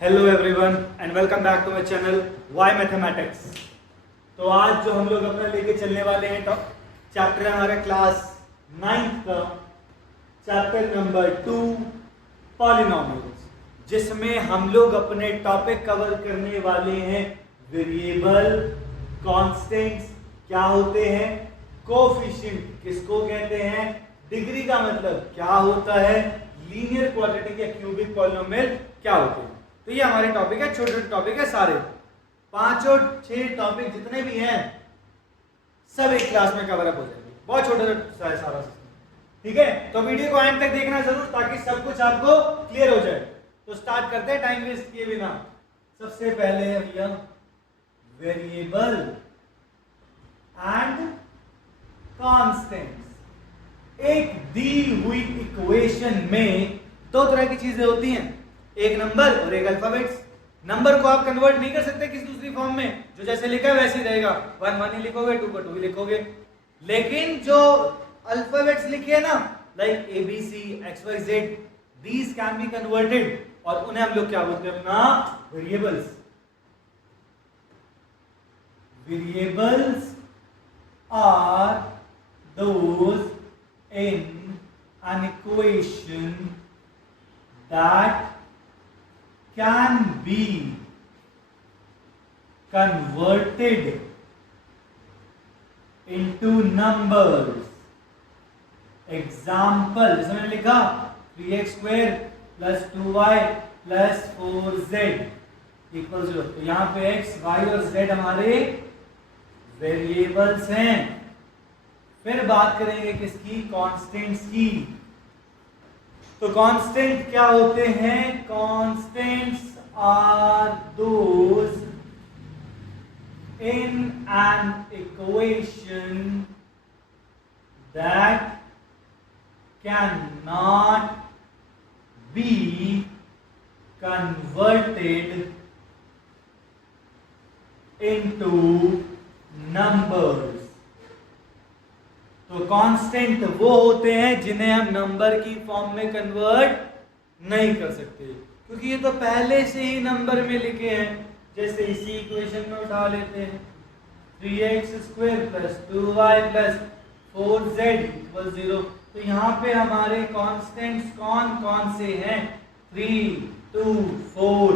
Hello everyone and welcome back to my channel Y mathematics. तो आज जो हम लोग अपना लेके चलने वाले हैं चैप्टर है हमारे क्लास 9th का चैप्टर नंबर 2 पॉलिनोमियल्स, जिसमें हम लोग अपने टॉपिक कवर करने वाले हैं वेरिएबल, कांस्टेंट्स क्या होते हैं, कोएफिशिएंट किसको कहते हैं, डिग्री का मतलब क्या होता है, लीनियर क्वाड्रेटिक या क्यूबिक पॉलिनोमियल क्या होते हैं। तो ये हमारे टॉपिक है, छोटे छोटे टॉपिक है सारे, 5 और 6 टॉपिक जितने भी हैं सब एक क्लास में कवर अप हो जाएंगे। बहुत छोटा सा है सारा सिस्टम, ठीक है। तो वीडियो को एंड तक देखना जरूर ताकि सब कुछ आपको क्लियर हो जाए। तो स्टार्ट करते हैं टाइम वेस्ट किए बिना। सबसे पहले है भैया वेरिएबल एंड कांस्टेंट्स। एक दी हुई इक्वेशन में दो तरह की चीजें होती हैं, एक नंबर और एक अल्फाबेट्स। नंबर को आप कन्वर्ट नहीं कर सकते किसी दूसरी फॉर्म में, जो जैसे लिखा है वैसे ही रहेगा, 1 1 ही लिखोगे, 2 को 2 ही लिखोगे। लेकिन जो अल्फाबेट्स लिखे हैं ना, like A B C X Y Z, these can be converted और उन्हें हम लोग क्या बोलते हैं अपना variables. Variables are those in an equation that can be converted into numbers. Example, जैसे मैंने लिखा 3x square plus 2y plus 4z equals 0। तो यहां पे x, y और z हमारे वेरिएबल्स हैं। फिर बात करेंगे किसकी, कांस्टेंट्स की। तो कांस्टेंट क्या होते हैं, constants are those in an equation that can not be converted into numbers. तो कांस्टेंट वो होते हैं जिन्हें हम नंबर की फॉर्म में कन्वर्ट नहीं कर सकते, क्योंकि ये तो पहले से ही नंबर में लिखे हैं। जैसे इसी इक्वेशन में उठा लेते हैं 3x square plus 2y plus 4z equal 0। तो यहाँ पे हमारे कांस्टेंट्स कौन कौन से हैं, 3 2 4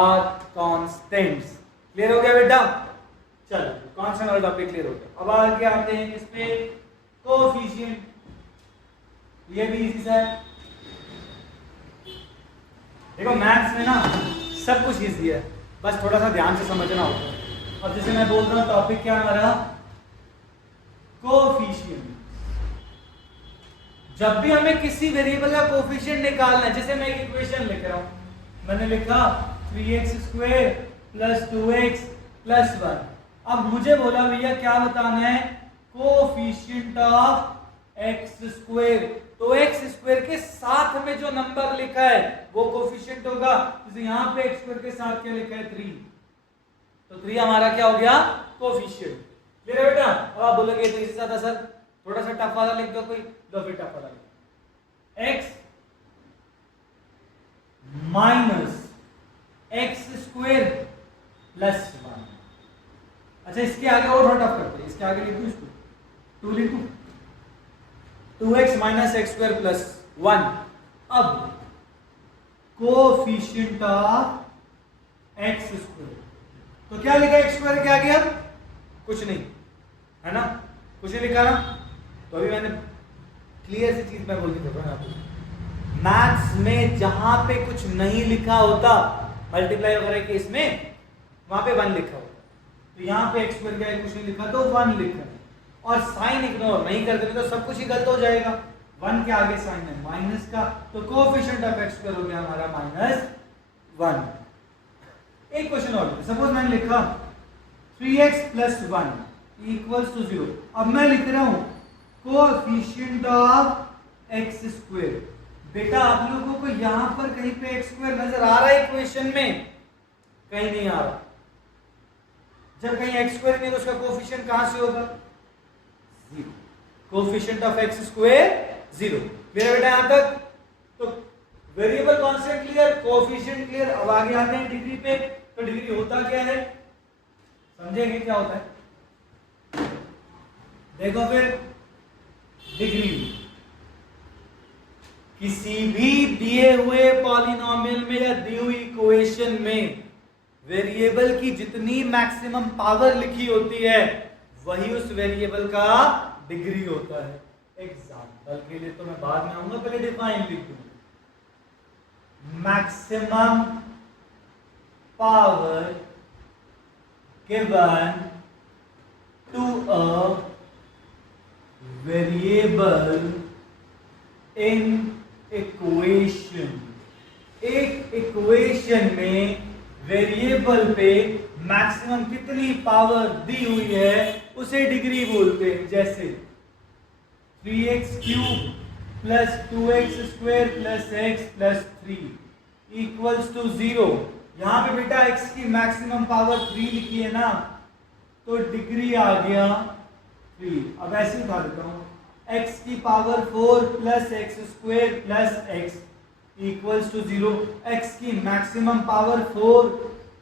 आर कांस्टेंट्स। क्लियर हो गया बेटा? चलो कांस्टेंट वाला टॉपिक क्लियर हो गया। अब आगे आते हैं इस पे कोएफिशिएंट। ये भी इजी सा है। देखो मैथ्स में ना सब कुछ इजी है, बस थोड़ा सा ध्यान से समझना होता है। और जैसे मैं बोल रहा हूं टॉपिक क्या हमारा, कोएफिशिएंट। जब भी हमें किसी वेरिएबल का कोएफिशिएंट निकालना है, जैसे मैं एक इक्वेशन लिख रहा हूं, मैंने लिखा 3x square plus 2x plus 1। अब मुझे बोला भैया क्या बताना है, कोएफिशिएंट ऑफ एक्स स्क्वायर। तो एक्स स्क्वायर के साथ में जो नंबर लिखा है वो कोएफिशिएंट होगा। जैसे यहां पे एक्स स्क्वायर के साथ क्या लिखा है, 3, तो 3 हमारा क्या हो गया, कोएफिशिएंट। क्लियर है बेटा? अब आप बोलोगे तो इससे ज्यादा सर थोड़ा सा टफ वाला लिख दो कोई, लो फिर टफ वाला लिख, x minus x square plus 1। अच्छा इसके आगे और थोड़ा टफ करते हैं, इसके आगे लिख दूं इसको, 2 लिखूं, 2x minus x square plus 1। अब कोएफिशिएंट ऑफ एक्स स्क्वायर, तो क्या लिखा एक्स स्क्वायर के आगे, अब कुछ नहीं है ना, कुछ नहीं लिखा ना। तो अभी मैंने क्लियर सी चीज मैं बोल के देखो आपको, मैथ्स में जहां पे कुछ नहीं लिखा होता मल्टीप्लाई वगैरह के इसमें, वहां पे 1 लिखा होता। तो यहां पे एक्स स्क्वायर के आगे कुछ नहीं लिखा तो 1 लिखा, और साइन इग्नोर नहीं कर देंगे तो सब कुछ ही गलत हो जाएगा। 1 के आगे साइन है माइनस का, तो कोएफिशिएंट ऑफ एक्स स्क्वायर हो गया हमारा -1। एक क्वेश्चन और, सपोज मैंने लिखा 3x प्लस 1 इक्वल्स टू 0। अब मैं लिख रहा हूं कोएफिशिएंट ऑफ एक्स स्क्वायर। बेटा आप लोगों को यहां पर कहीं पे एक्स स्क्वायर नजर आ रहा है इक्वेशन में? कहीं नहीं आ रहा। जब कहीं एक्स स्क्वायर नहीं तो उसका कोएफिशिएंट कहां से होगा, 0। Coefficient of x square 0। मेरा बेटा यहां तक तो variable constant clear, coefficient clear. अब आगे आते हैं डिग्री पे। तो डिग्री होता क्या है, समझेंगे क्या होता है। देखो फिर, डिग्री किसी भी दिए हुए पॉलिनोमियल में या दी हुई इक्वेशन में वेरिएबल की जितनी मैक्सिमम पावर लिखी होती है वही उस वेरिएबल का डिग्री होता है। एग्जांपल के लिए तो मैं बाद में आऊंगा, पहले डिफाइन लिख दूं। Maximum power given to a variable in equation. एक इक्वेशन में वेरिएबल पे मैक्सिमम कितनी पावर दी हुई है उसे डिग्री बोलते हैं। जैसे 3x cube plus 2x square plus x plus 3 equals to 0। यहां पे बेटा x की मैक्सिमम पावर 3 लिखी है ना, तो डिग्री आ गया 3। अब ऐसे ही उठा देता हूं, x की power 4 plus x square plus x equals to 0। x की मैक्सिमम पावर 4,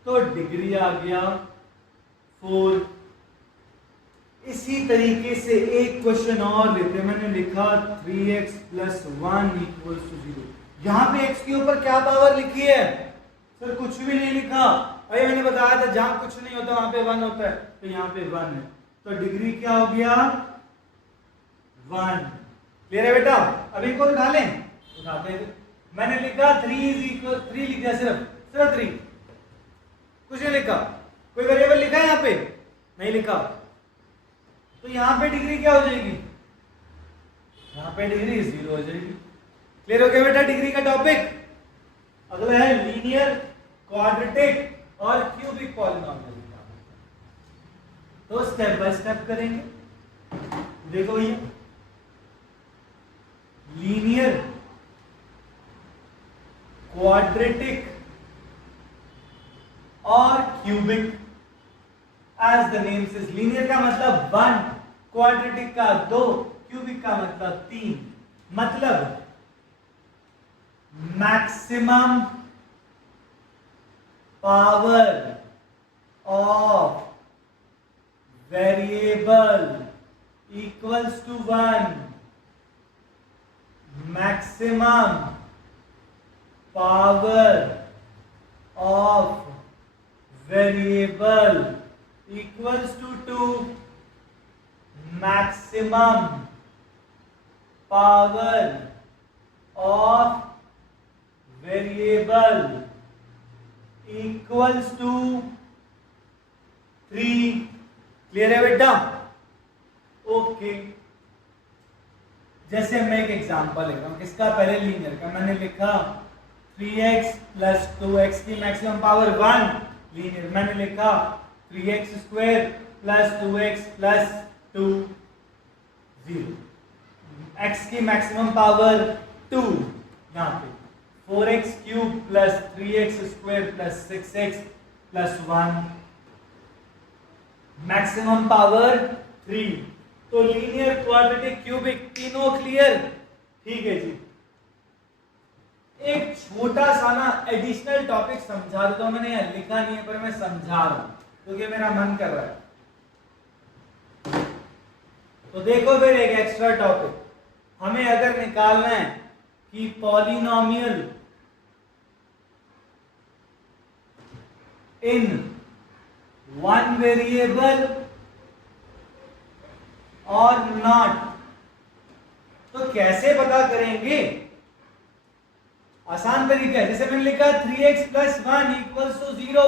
तो डिग्री आ गया 4। इसी तरीके से एक क्वेश्चन और लेते हैं। मैंने लिखा 3x प्लस 1 इक्वल्स टू 0। यहां पे x के ऊपर क्या पावर लिखी है सर? कुछ भी नहीं लिखा। अरे मैंने बताया था जहां कुछ नहीं होता वहां पे 1 होता है, तो यहां पे 1 है, तो डिग्री क्या हो गया 1। क्लियर है बेटा? अभी को उठा लें, उठाते हैं। मैंने लिखा 3 इज इक्वल 3 लिख दिया, सिर्फ 3, कुछ नहीं लिखा। कोई वेरिएबल लिखा है यहाँ पे? नहीं लिखा। तो यहाँ पे डिग्री क्या हो जाएगी? यहाँ पे डिग्री 0 हो जाएगी। क्लियर हो गया बेटा डिग्री का टॉपिक? अगला है लीनियर, क्वाड्रेटिक और क्यूबिक पॉलिनोमियल। तो स्टेप बाय स्टेप करेंगे। देखो ये लीनियर, क्वाड्रेटिक और cubic. As the name says, linear का मतलब 1, क्वाड्रेटिक का 2, क्यूबिक का मतलब 3। मतलब maximum power of variable equals to 1। Maximum power of variable equals to 2। Maximum power of variable equals to 3। Clear है बेटा? ओके। जैसे मैं एक एग्जांपल लेता हूं, किसका? पहले लीनियर का। मैंने लिखा 3x प्लस 2x की मैक्सिमम पावर 1। लीनियर मैंने लिखा 3x square plus 2x plus 2 0। x की मैक्सिमम पावर 2, यहाँ पे 4x cube plus 3x square plus 6x plus 1, maximum power 3। तो लीनियर, क्वाड्रेटिक, क्यूबिक तीनों क्लियर? ठीक है जी। एक छोटा सा ना एडिशनल टॉपिक समझा देता हूं। मैंने यहाँ लिखा नहीं है पर मैं समझा रहा हूं क्योंकि मेरा मन कर रहा है। तो देखो फिर एक एक्स्ट्रा टॉपिक हमें अगर निकालना है कि पॉलिनोमियल इन वन वेरिएबल और नॉट, तो कैसे पता करेंगे? आसान तरीका है। जैसे मैंने लिखा 3x plus 1 equals to 0।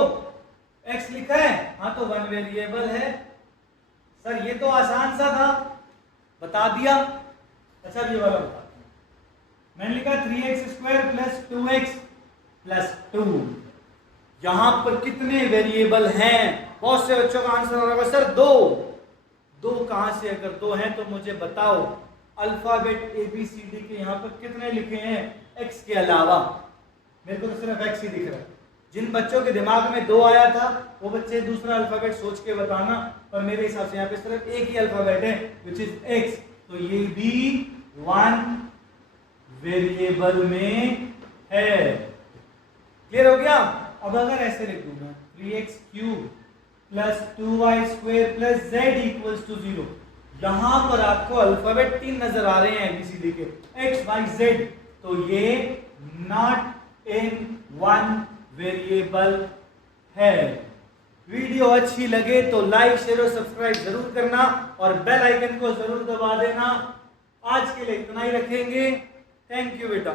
x लिखा है, हाँ तो 1 वेरिएबल है। सर ये तो आसान सा था, बता दिया। अच्छा ये वाला बता दिया। मैंने लिखा 3x square plus 2x plus 2। यहां पर कितने वेरिएबल हैं? बहुत से बच्चों का आंसर होगा सर 2 कहां से? अगर 2 हैं तो मुझे बताओ। अल्फाबेट ABCD के यहाँ पर कितने लिखे हैं x के अलावा? मेरे को तो सिर्फ x ही दिख रहा है। जिन बच्चों के दिमाग में 2 आया था वो बच्चे दूसरा अल्फाबेट सोच के बताना, पर मेरे हिसाब से यहाँ पे सिर्फ एक ही अल्फाबेट है विच इज x। तो ये भी 1 वेरिएबल में है। क्लियर हो गया? अब अगर ऐसे लिख दूं मैं 3x³ plus 2y² plus z equals to 0, यहां पर आपको अल्फाबेट 3 नजर आ रहे हैं एबीसीडी के, x y z, तो ये नॉट इन वन वेरिएबल है। वीडियो अच्छी लगे तो लाइक शेयर और सब्सक्राइब जरूर करना और बेल आइकन को जरूर दबा देना। आज के लिए इतना ही रखेंगे। थैंक यू बेटा।